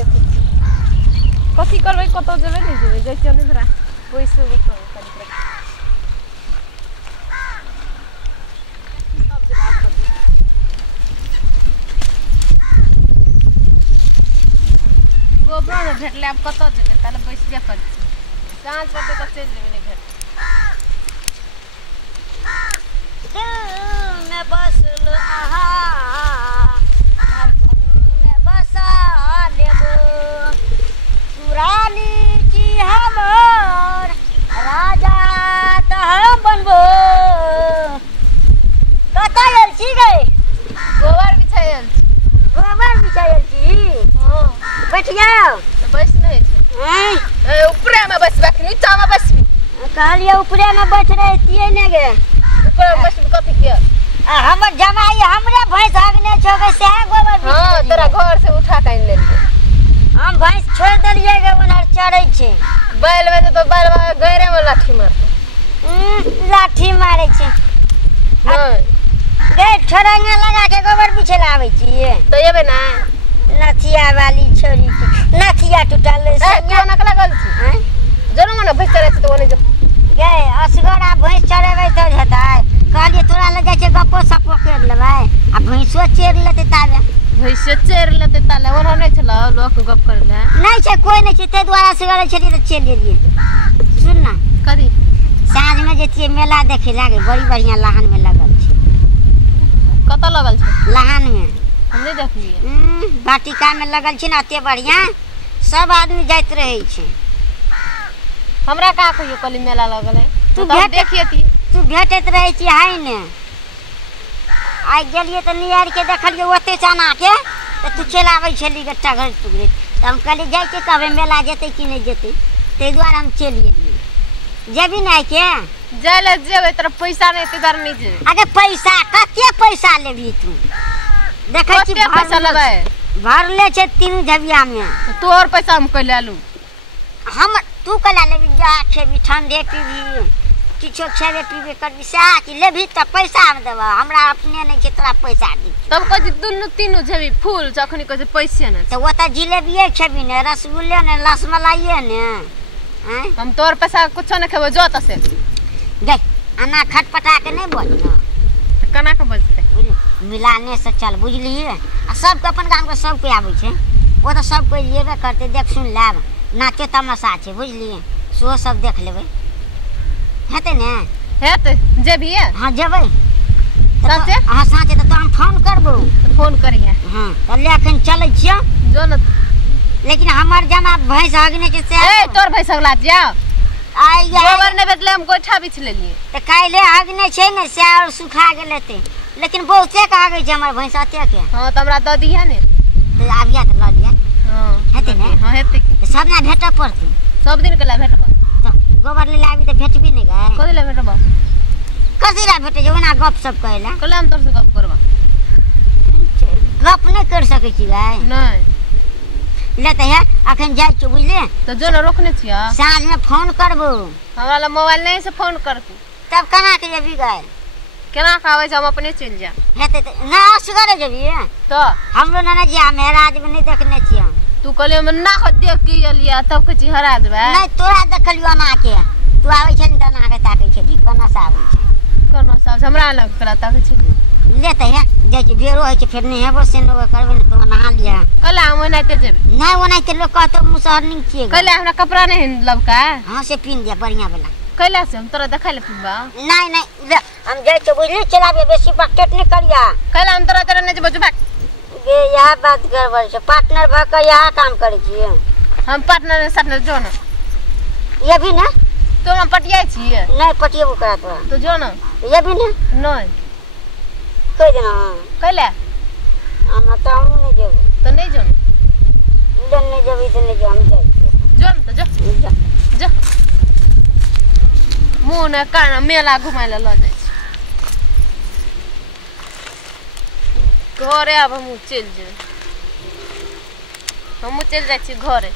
देखै छी कथी करबै कतौ जेबै नै जेबै जाइ छी हमरा पैसे तो करी गोबर में भेटले अब कतौ जेबै ताले बैसबे करी साँझ पड़ते तो चल जेबै नै भेट दिल में बसल आहा में बसा लेबो पुरानी की हमर राजा त हम बनबो कतै आयल छी गे गोबर बिछायल छी हां बैठ जाओ बैस नै छै ए ऊपरे में बैसबे कि नीचा में बैसबी कहलिए ऊपरे में बैठ रहे तिए ने गे ऊपरे में बैसबी कथी के हमर जमाई हमरे भैंस हगने छोगे से गोबर हां तोरा घर से उठा के ले लिए हम भैंस छोड़ देलिए गे उनर चढ़ै छै बैल में तो बैल में गैरे में लाठी मारते लाठी मारे छै नहीं गे ठोरंगा लगा के गोबर बिछे आबै छी तो एबे ना नथिया वाली छोरी के नथिया टूटल ए क्यों नक लगल छी जरूर मने भैंस चढ़ै छै तो ओने गे असगरा भैंस चढ़ेबै त हेतै कहलिए तोरा ले जाय छै गप्पो सप्पो कर लेबै आ भैंसो चढ़ लेतै ताबे भैंस चढ़ लेतै ताले ओना नै छला लोक गप करे ले नै छै कोई नै छै तै द्वारा असगरा छलिए त चल गेलिए सुन ना कदी साँझ में जेतिए मेला देखे लागे बड़ी बढ़िया लहान में लगल छै कत लगल छै लहान में हम नै देखलिए बाटिका में लगल छै ना अते बढ़िया सब आदमी जाइत रहे छै हमरा का कहियो कली मेला लगल है तू भेट देखियती तू भेटत रहे छी हाय ने आइ गेलिए त नियर के देखलिए ओते चना के त तू चल आबै छली ग टगर टुगरे त हम कहली जाय के कहबे मेला जेतै कि नै जेतै तै द्वारा हम चल गेलिए जेबी नै के जाय ले जेबै तोरा पैसा नै ते दर नै जे अरे पैसा कते पैसा लेबी तू देखै छी पैसा लेबै भरले छै 3 झबिया में तोर पैसा हम कह लेलू हम तू कला लेबी जा खेबी ठंडे पीबी किछो खेबे पीबे करबी सा कि लेबी त पैसा हम देबा हमरा अपने नै छै तोरा पैसा दी तब कह दुनु तीनू जेबी फूल जखनी कह पैसे न त ओता जिलेबिये खेबी ने रसगुल्ले ने रसमलाइये ने हम तोर पैसा कुछो न खेबो जो त से गे अना खटपटा के नै बोल न त कना के बजते मिलाने से चल बुझली आ सब के अपन गांव के सब के आबै छै ओ त सब कोई लेबे करते देख सुन लेब नाचे तमाशा छै बुझली सो सब देख लेबै हेतै ने हेतै जेबी हां जेबै साचे हां साचे त हम फोन करबो फोन करिए हां त लेखन चलै छियै जो न लेकिन हमर जमा भैंस हगने छै से ए तोर भैंस हगला जा आइ गोबर नै बेतले हम गोइठा बिछ लेलिए त काइले हगने छै ने से और सुखा गेले ते लेकिन बहुते का हगै छै हमर भैंस अते के हां त हमरा द दिया ने त आबिया त ल लिया हां हेतै ने हां हेतै सब ना भेट पड़तै सब दिन के ला भेटबा त गोबर ले लाबी त भेटबी नै गए कथि ला भेटबा कथि ला भेटै छै ओना गप सब कहला कल हम तोर से गप करबा गप नै कर सकै छी गए नै ले त है अखन जाय छ बुझले त जो न रोकने छिया साँझ में फोन करबो हमरा ला मोबाइल नहीं से फोन करतू तब कना के जेबी गए केना खावे छ हम अपने चल जा हेतै त ना असगरे जेबी तो हमरो ना जा महाराज में नहीं देखने छी हम तू कहले हम ना ख देख के एलिया तब कछि हरा देबे नहीं तोरा देखलियो ना के तू आबै छ त ना के ताकै छ दी कोना से आबै छ कोना सब हमरा लग करा ताकै छी लेते है जाय छ बेरो है छ फेर नहीं हेबो से न करबे न तो नहा लिया कला हम ओनाते जेबे नहीं ओनाते लोग कहतो मुसहरनी छिए कला हमरा कपड़ा नहीं लबका हां से पिन दे बढ़िया वाला कला से हम तोरा देखा ले पिबा नहीं नहीं ले हम जाय छ बुझली चलाबे बेसी पकेट नहीं करिया कला हम तोरा तेरे नहीं जेबो भाग गे यह बात गड़बड़ छ पार्टनर भ के यह काम करे छी हम पार्टनर साथ न जो न ये भी ना तो हम पटिया छी नहीं पटिएबो करा तोरा तो जो न ये भी ना नहीं कह देना कला हम त हम नहीं जेबो तो नहीं जो न ले नहीं जेबी त नहीं हम जाय जो न तो जो जो मोने काना मेला घुमाय ल जाय घरे अब हम चल जाए हम चल जाय छी घरे।